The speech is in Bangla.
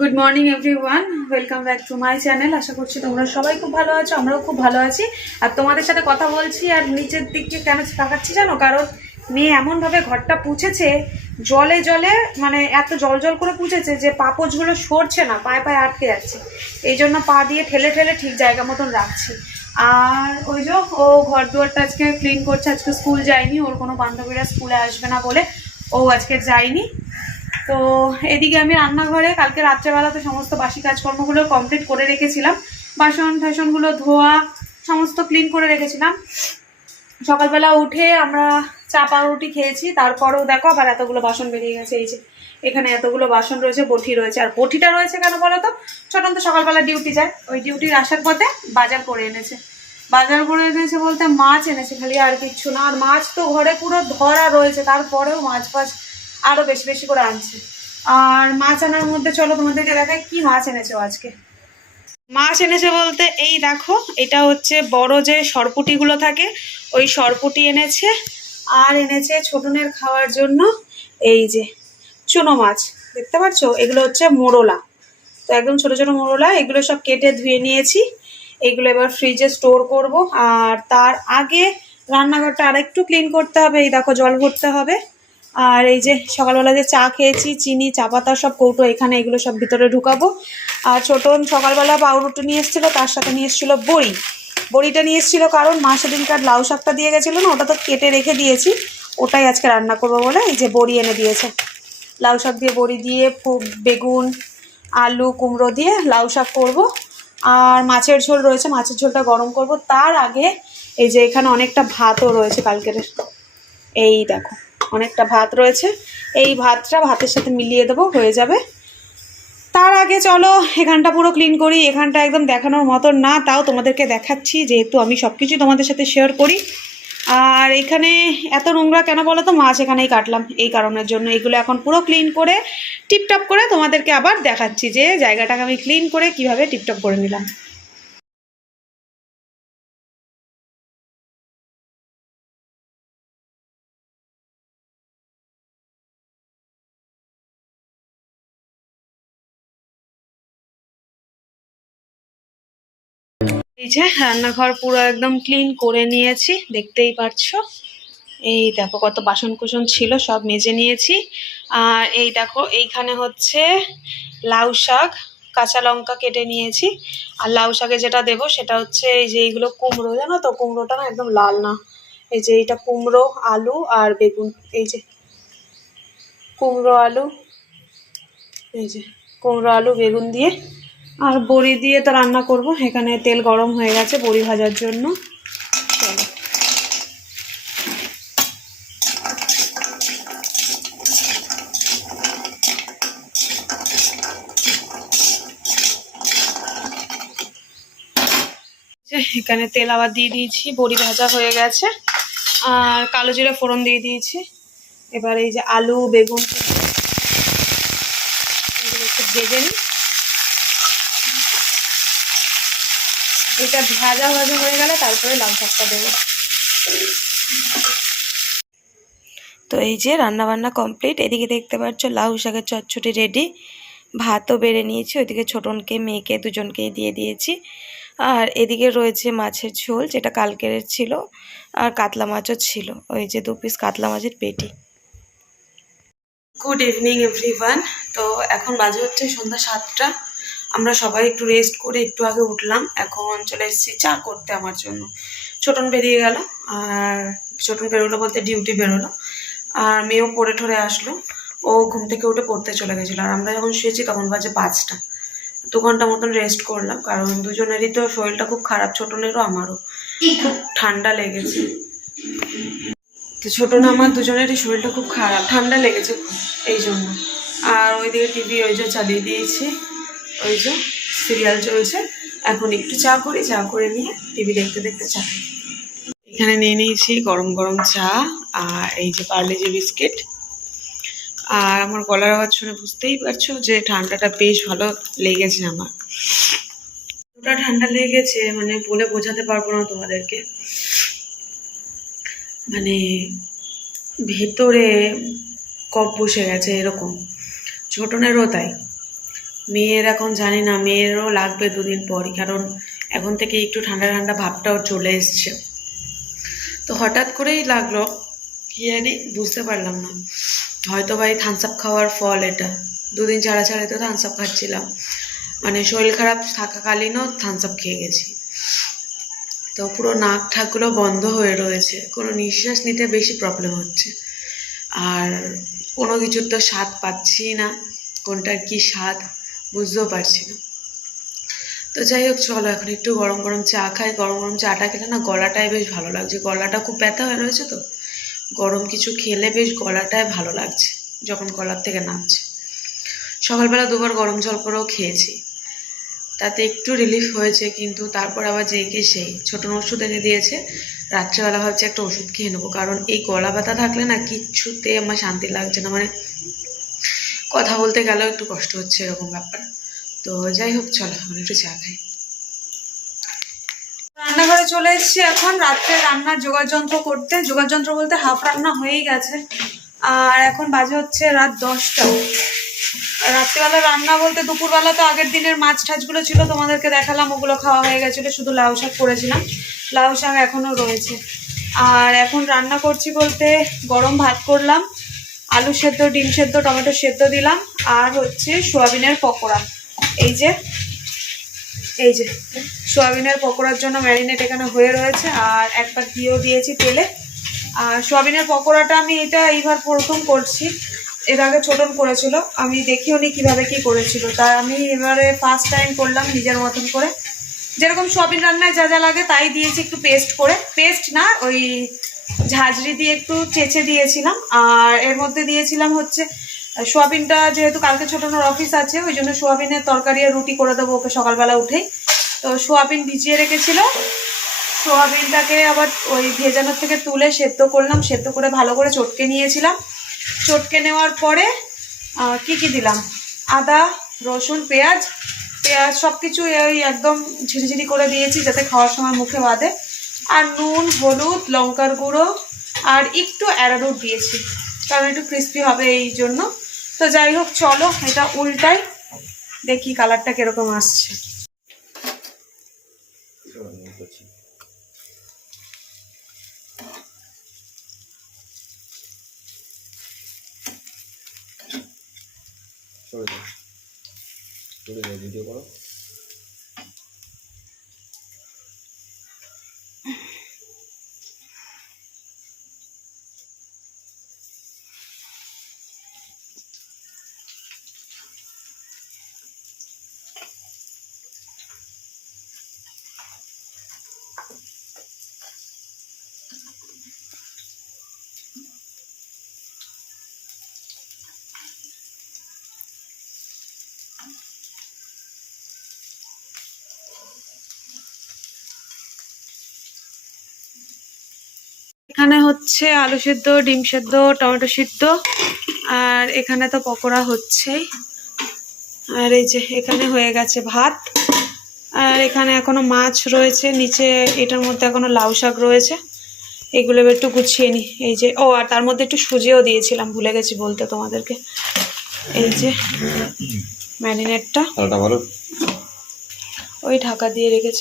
Good morning everyone welcome back to my channel আশা করছি তোমরা সবাই খুব ভালো আছো, আমরাও খুব ভালো আছি। আর তোমাদের সাথে কথা বলছি আর নিচের দিকে কেন তাকাচ্ছি জানো? কারণ মেয়ে এমনভাবে ঘরটা পুছেছে, জলে জলে মানে এত জল জল করে পুছেছে যে পাপোচগুলো সরছে না, পায়ে পায়ে আটকে যাচ্ছে। এই জন্য পা দিয়ে ঠেলে ঠেলে ঠিক জায়গা মতন রাখছি। আর ওই যে ও ঘর দুয়ারটা আজকে ক্লিন করছে, আজকে স্কুল যায়নি, ওর কোনো বান্ধবীরা স্কুলে আসবে না বলে ও আজকে যায়নি। তো এদিকে আমি রান্নাঘরে, কালকে রাত্রেবেলাতে সমস্ত বাসি কাজকর্মগুলো কমপ্লিট করে রেখেছিলাম। বাসন টাসনগুলো ধোয়া, সমস্ত ক্লিন করে রেখেছিলাম। সকালবেলা উঠে আমরা চা পাউরুটি খেয়েছি, তারপরেও দেখো আবার এতগুলো বাসন বেরিয়ে গেছে, এই যে এখানে এতগুলো বাসন রয়েছে, বটি রয়েছে। আর বটিটা রয়েছে কেন বলো তো? ছোটন তো সকালবেলা ডিউটি যায়, ওই ডিউটির আসার পথে বাজার করে এনেছে। বাজার করে এনেছে বলতে মাছ এনেছে, খালি আর কিচ্ছু না। আর মাছ তো ঘরে পুরো ধরা রয়েছে, তারপরেও মাছ ফাছ আরও বেশি বেশি করে আনছে। আর মাছ আনার মধ্যে চলো তোমাদেরকে দেখাই কি মাছ এনেছো আজকে। মাছ এনেছে বলতে এই দেখো, এটা হচ্ছে বড় যে সরপুটিগুলো থাকে, ওই সরপুটি এনেছে। আর এনেছে ছোটনের খাওয়ার জন্য এই যে চুনো মাছ। দেখতে পাচ্ছ? এগুলো হচ্ছে মোরলা। তো একদম ছোট ছোট মোরলা, এগুলো সব কেটে ধুয়ে নিয়েছি। এগুলো এবার ফ্রিজে স্টোর করব। আর তার আগে রান্নাঘরটা আরেকটু ক্লিন করতে হবে। এই দেখো, জল ভরতে হবে। আর এই যে সকালবেলা যে চা খেয়েছি, চিনি, চা পাতা, সব কৌটো এখানে, এগুলো সব ভিতরে ঢুকাবো। আর ছোটন সকালবেলা পাউরুটি নিয়ে এসেছিল, তার সাথে নিয়ে এসেছিল বড়ি। বড়িটা নিয়ে এসেছিল কারণ মা সেদিনকার লাউ শাকটা দিয়ে গেছিল না, ওটা তো কেটে রেখে দিয়েছি। ওটাই আজকে রান্না করব বলে এই যে বড়ি এনে দিয়েছে। লাউ শাক দিয়ে বড়ি দিয়ে বেগুন, আলু, কুমড়ো দিয়ে লাউ শাক করব। আর মাছের ঝোল রয়েছে, মাছের ঝোলটা গরম করব। তার আগে এই যে এখানে অনেকটা ভাতও রয়েছে কালকের। এই দেখো। অনেকটা ভাত রয়েছে। এই ভাতটা ভাতের সাথে মিলিয়ে দেবো, হয়ে যাবে। তার আগে চলো, এখানটা পুরো ক্লিন করি। এখানটা একদম দেখানোর মতন না, তাও তোমাদেরকে দেখাচ্ছি, যেহেতু আমি সব কিছুই তোমাদের সাথে শেয়ার করি। আর এখানে এত নোংরা কেন বলো তো মাছ এখানেই কাটলাম, এই কারণের জন্য। এগুলো এখন পুরো ক্লিন করে টিপটপ করে তোমাদেরকে আবার দেখাচ্ছি যে জায়গাটাকে আমি ক্লিন করে কীভাবে টিপটপ করে নিলাম। এই যে রান্নাঘর পুরো একদম ক্লিন করে নিয়েছি, দেখতেই পারছ। এই দেখো কত বাসন কুসন ছিল, সব মেজে নিয়েছি। আর এই দেখো, এইখানে হচ্ছে লাউ শাক, কাঁচা লঙ্কা কেটে নিয়েছি। আর লাউ শাকে যেটা দেবো সেটা হচ্ছে এই যে এইগুলো কুমড়ো, জানো তো? কুমড়োটা না একদম লাল না। এই যে এইটা কুমড়ো, আলু আর বেগুন, এই যে কুমড়ো আলু, এই যে কুমড়ো আলু, বেগুন দিয়ে আর বড়ি দিয়ে তো রান্না করব। এখানে তেল গরম হয়ে গেছে বড়ি ভাজার জন্য। এখানে তেল আবার দিয়ে দিয়েছি, বড়ি ভাজা হয়ে গেছে। আর কালো জিরে ফোড়ন দিয়ে দিয়েছি। এবার এই যে আলু, বেগুন একটু ভেজে নিই। এটা ভাজা ভাজা হয়ে গেলে তারপরে লাল শাকটা দেবো। তো এই যে রান্না বান্না কমপ্লিট এদিকে দেখতে পাচ্ছ লাউ শাকের চটচটি রেডি ভাতও বেড়ে নিয়েছি ওইদিকে ছোটনকে মেয়েকে দুজনকেই দিয়ে দিয়েছি। আর এদিকে রয়েছে মাছের ঝোল যেটা কালকের ছিল আর কাতলা মাছও ছিল। ওই যে দু পিস কাতলা মাছের পেটি। গুড ইভিনিং এভরিওয়ান তো এখন বাজে হচ্ছে সন্ধ্যা সাতটা। আমরা সবাই একটু রেস্ট করে একটু আগে উঠলাম। এখন চলে এসেছি চা করতে আমার জন্য। ছোটন বেরিয়ে গেল, আর ছোটন বেরোলো বলতে ডিউটি বেরোলো। আর মেয়েও পড়ে ঠরে আসলো। ও ঘুম থেকে উঠে পড়তে চলে গেছিল। আর আমরা যখন শুয়েছি তখন বাজে পাঁচটা। দু ঘণ্টা মতন রেস্ট করলাম, কারণ দুজনেরই তো শরীরটা খুব খারাপ ছোটনেরও আমারও। খুব ঠান্ডা লেগেছে। তো ছোট না আমার দুজনেরই শরীরটা খুব খারাপ, ঠান্ডা লেগেছে এই জন্য। আর ওই দিকে টিভি ওই যে চালিয়ে দিয়েছি। ওই যে সিরিয়াল চলছে। এখন একটু চা করি, চা করে নিয়ে টিভি দেখতে দেখতে চা এখানে নিয়ে নিয়েছি গরম গরম চা আর এই যে পার্লেজি বিস্কিট। আর আমার গলার আওয়াজ শুনে বুঝতেই পারছ যে ঠান্ডাটা বেশ ভালো লেগেছে আমার। ওটা ঠান্ডা লেগেছে মানে বলে বোঝাতে পারব না তোমাদেরকে। মানে ভেতরে কপ বসে গেছে এরকম। ছোটনেরও তাই। মেয়ের এখন জানি না, মেয়েরও লাগবে দুদিন পরই, কারণ এখন থেকে একটু ঠান্ডা ঠান্ডা ভাবটাও চলে এসছে। তো হঠাৎ করেই লাগল, কি জানি বুঝতে পারলাম না। হয়তো বা এই থামস আপ খাওয়ার ফল এটা। দুদিন ছাড়া ছাড়াই তো থামস আপ খাচ্ছিলাম। মানে শরীর খারাপ থাকাকালীনও থামস আপ খেয়ে গেছি। তো পুরো নাক ঠাকগুলো বন্ধ হয়ে রয়েছে। কোনো নিঃশ্বাস নিতে বেশি প্রবলেম হচ্ছে। আর কোনো কিছুর তো স্বাদ পাচ্ছি না। কোনটার কি স্বাদ? বুঝতেও পারছি না। তো যাই হোক, চলো এখন একটু গরম গরম চা খাই। গরম গরম চাটা খেলে না গলাটাই বেশ ভালো লাগছে। গলাটা খুব ব্যথা হয়ে রয়েছে তো? গরম কিছু খেলে বেশ গলাটায় ভালো লাগছে, যখন গলার থেকে নামছে। সকালবেলা দুবার গরম জল করেও খেয়েছি। তাতে একটু রিলিফ হয়েছে, কিন্তু তারপর আবার যেই কে সেই। ছোটো ওষুধ এনে দিয়েছে। রাত্রেবেলা ভাবছি একটা ওষুধ খেয়ে নেব, কারণ এই গলা ব্যথা থাকলে না কিচ্ছুতে আমার শান্তি লাগছে না। মানে কথা বলতে গেলেও একটু কষ্ট হচ্ছে এরকম ব্যাপার। তো যাই হোক, চলো এখন একটু চা খাই। রান্নাঘরে চলে এসেছি এখন। রাত্রে রান্নার যোগাযন্ত্র করতে। যোগাযন্ত্র বলতে হাফ রান্না হয়েই গেছে। আর এখন বাজে হচ্ছে রাত দশটা। রাত্রিবেলা রান্না বলতে দুপুরবেলা তো আগের দিনের মাছ ঠাছগুলো ছিল, তোমাদেরকে দেখালাম, ওগুলো খাওয়া হয়ে গেছিল। শুধু লাউ শাক করেছিলাম। লাউ শাক এখনও রয়েছে। আর এখন রান্না করছি বলতে গরম ভাত করলাম। আলু সেদ্ধ, ডিম সেদ্ধ, টমেটো সেদ্ধ দিলাম। আর হচ্ছে সোয়াবিনের পকোড়া। এই যে এই যে, সোয়াবিনের পকোড়ার জন্য ম্যারিনেট এখানে হয়ে রয়েছে। আর একবার ঘিও দিয়েছি তেলে। আর সোয়াবিনের পকোড়াটা আমি এটা এইবার প্রথম করছি। এর আগে ছোটন করেছিল। আমি দেখিও নি কীভাবে কী করেছিল। তাই আমি এবারে ফার্স্ট টাইম করলাম নিজের মতন করে। যেরকম সোয়াবিন রান্নায় যা যা লাগে তাই দিয়েছি একটু পেস্ট করে। পেস্ট না, ওই ঝাঁঝরি দিয়ে একটু চেঁচে দিয়েছিলাম, আর এর মধ্যে দিয়েছিলাম হচ্ছে, সোয়াবিনটা যেহেতু কালকে ছোটানোর অফিস আছে, ওই জন্য সোয়াবিনের তরকারি আর রুটি করে দেবো ওকে সকালবেলা উঠেই। তো সোয়াবিন ভিজিয়ে রেখেছিল, সোয়াবিনটাকে আবার ওই ভেজানোর থেকে তুলে সেদ্ধ করলাম, সেদ্ধ করে ভালো করে চটকে নিয়েছিলাম। চটকে নেওয়ার পরে কি কি দিলাম? আদা, রসুন, পেঁয়াজ পেঁয়াজ সব কিছু ওই একদম ঝিরিঝিরি করে দিয়েছি যাতে খাওয়ার সময় মুখে বাঁধে। আর নুন, হলুদ, লঙ্কার গুঁড়ো আর একটু অ্যারারুট দিয়েছি, কারণ একটু ক্রিস্পি হবে এই জন্য। তো যাই হোক, চলো এটা উল্টাই দেখি কালারটা কীরকম আসছে। ভিডিও করো। এখানে হচ্ছে আলু সেদ্ধ ডিম সেদ্ধ টমেটো সিদ্ধ আর এখানে তো পকোড়া হচ্ছেই। আর এই যে এখানে হয়ে গেছে ভাত। আর এখানে এখনও মাছ রয়েছে নিচে এটার মধ্যে এখনও লাউ শাক রয়েছে। এগুলো একটু গুছিয়ে নিই এই যে ও আর তার মধ্যে একটু সুজিও দিয়েছিলাম ভুলে গেছি বলতে তোমাদেরকে। এই যে ম্যারিনেটটা। ভালো? ওই ঢাকা দিয়ে রেখেছি।